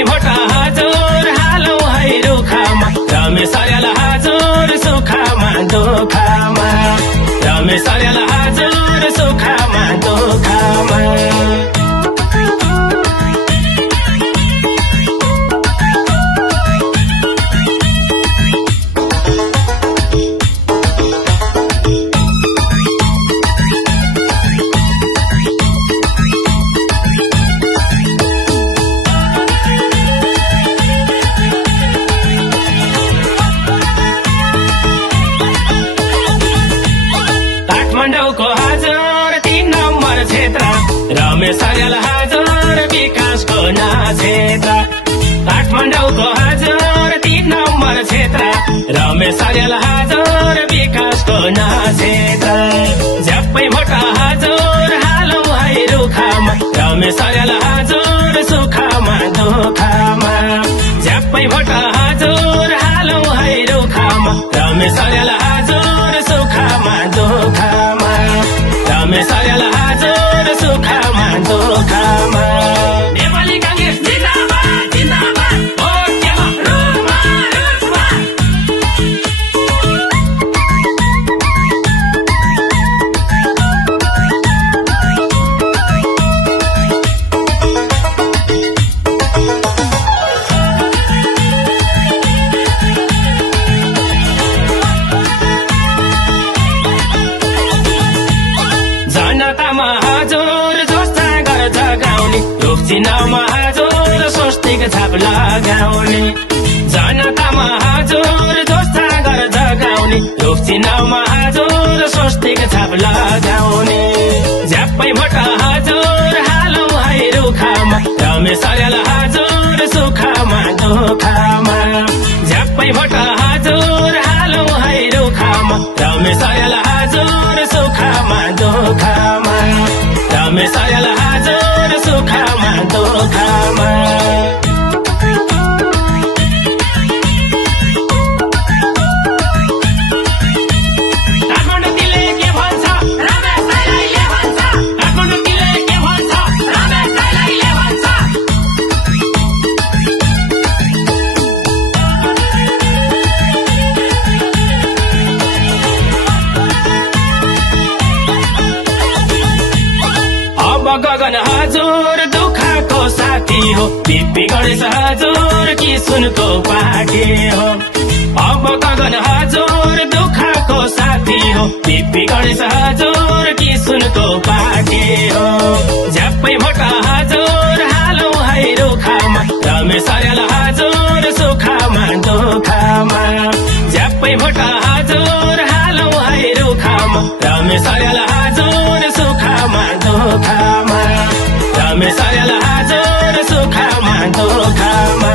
झ्याप्पै vote हजुर हालौ है रुखमा रमेश अर्याल हजुर सुखमा दुखमा रमेश अर्याल हजुर सुखमा दुखमा काठमाडौँको हजुर 3 नम्बर क्षेत्र रमेश अर्याल हजुर विकासको नक्षेत्र काठमाडौँको हजुर 3 नम्बर क्षेत्र रमेश अर्याल हजुर विकासको नक्षेत्र झ्याप्पै भोट हजुर हालौ है रुखमा रमेश अर्याल हजुर सुखमा दुखमा झ्याप्पै भोट हजुर हालौ है रुखमा रमेश अर्याल हजुर सुखमा दुखमा रमेश अर्याल हजुर सुखमा दुखमा नेपाली कांग्रेस जिन्दाबाद जिन्दाबाद भोट देऊ रुखमा रुखमा जनतामा हजुर जोस जाँगर जगाउने रुख चिन्हमा हजुर स्वस्तिक छाप लगाउने जनतामा हजुर जोस जाँगर जगाउने रुख चिन्हमा हजुर स्वस्तिक छाप लगाउने झ्याप्पै भोट हजुर हालौ है रुखमा रमेश अर्याल हजुर सुखमा दुखमा झ्याप्पै भोट हजुर हालौ है रुखमा रमेश अर्याल हजुर सुखमा दुखमा रमेश अर्याल हजुर सुखमा दुखमा काठमाडौँले के भन्छ रमेश दाइले भन्छ काठमाडौँले के भन्छ रमेश दाइले भन्छ अब गगन हजुर दुःखको साथी हो बिपी गणेश हजुर कि सुनको पार्टी हो अब गगन हजुर दुःखको साथी हो बिपी गणेश हजुर कि सुनको पार्टी हो झ्याप्पै भोट हजुर हालौ है रुखमा रमेश अर्याल हजुर सुखमा दुखमा झ्याप्पै भोट हजुर हालौ है रुखमा रमेश अर्याल हजुर सुखमा दुखमा रमेश अर्याल हजुर सुखमा दुखमा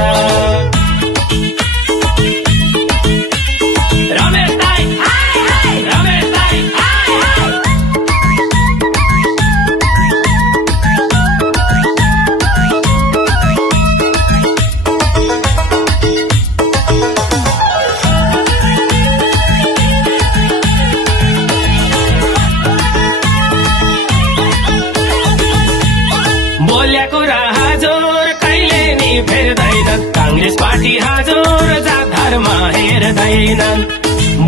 रमेश दाइ हाय हाय रमेश दाइ हाय हाय बोल्या कुरा हजुर कहिले नि फेर्दैनन् कांग्रेस पार्टी हजुर जात धर्म हेर्दैनन्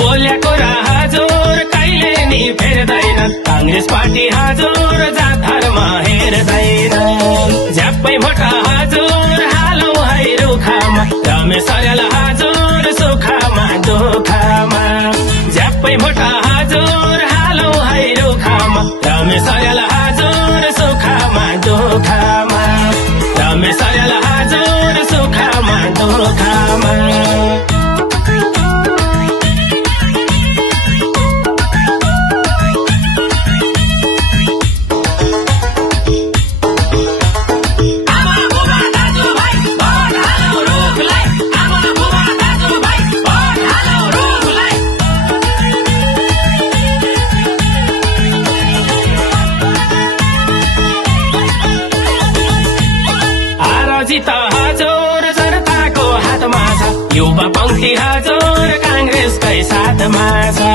बोल्या कुरा हजुर कहिले नि फेर्दैनन् कांग्रेस पार्टी हजुर जात धर्म हेर्दैनन् झ्याप्पै भोट हजुर हालौ है रुखमा रमेश अर्याल हजुर सुखमा दुखमा झ्याप्पै भोट हजुर हालौ है रुखमा रमेश अर्याल हजुर सुखमा दुखमा रमेश अर्याल हजुर सुखमा दुखमा जित हजुर जनताको हातमा छ युवा पंक्ति हजुर कांग्रेसकै साथमा छ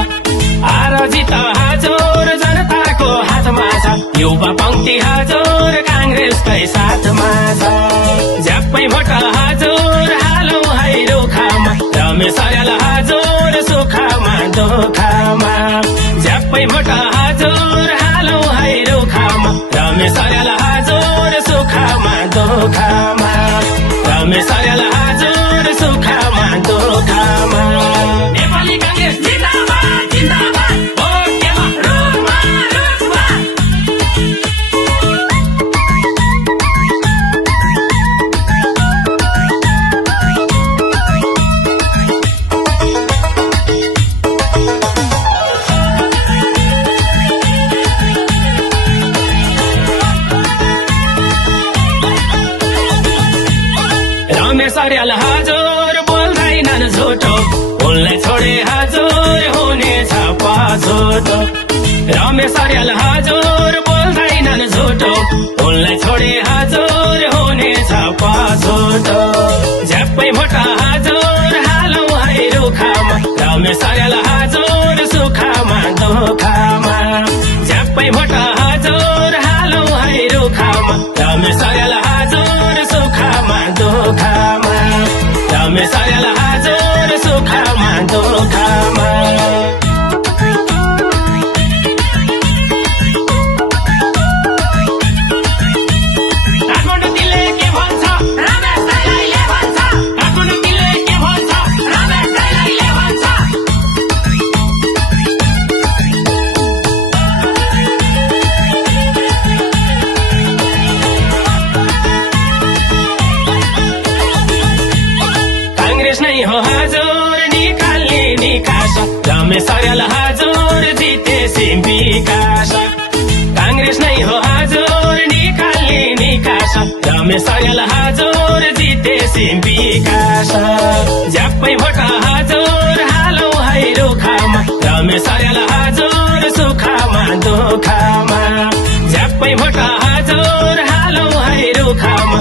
आरजित हजुर जनताको हातमा छ युवा पंक्ति हजुर कांग्रेसकै साथमा छ झ्याप्पै भोट रमेश अर्याल हजुर सुखामा दुखामा नेपाली कांग्रेस जिन्दाबाद जिन्दाबाद भोटेमा रुखमा रुखमा रमेश अर्याल हजुर बोल्दैनन् झुटो उनलाई छोडे हजुर हुनेछ पछुतो रमेश अर्याल हजुर बोल्दैनन् झुटो उनलाई छोडे हजुर हुनेछ पछुतो झ्याप्पै भोटा हजुर हालौ है रुखामा रमेश अर्याल हजुर सुखामा दुखामा झ्याप्पै भोटा हजुर हालौ है रुखामा रमेश अर्याल हजुर सुखामा दुखामा रमेश अर्याल हजुर सुखामा दुखामा काठमाडौँ दिल्ली के भन्छ रमेश दाइले भन्छ काठमाडौँ दिल्ली के भन्छ रमेश दाइले भन्छ कांग्रेस नै हो हजुर निकाल्ने निकास रमेश अर्याल हजुर जितेपछि विकास कांग्रेस नै हो हजुर निकाल्ने निकास रमेश अर्याल हजुर जितेपछि विकास झ्याप्पै भोटा हजुर हालौ है रुखामा रमेश अर्याल हजुर सुखामा दुखामा झ्याप्पै भोटा हजुर हालौ है रुखामा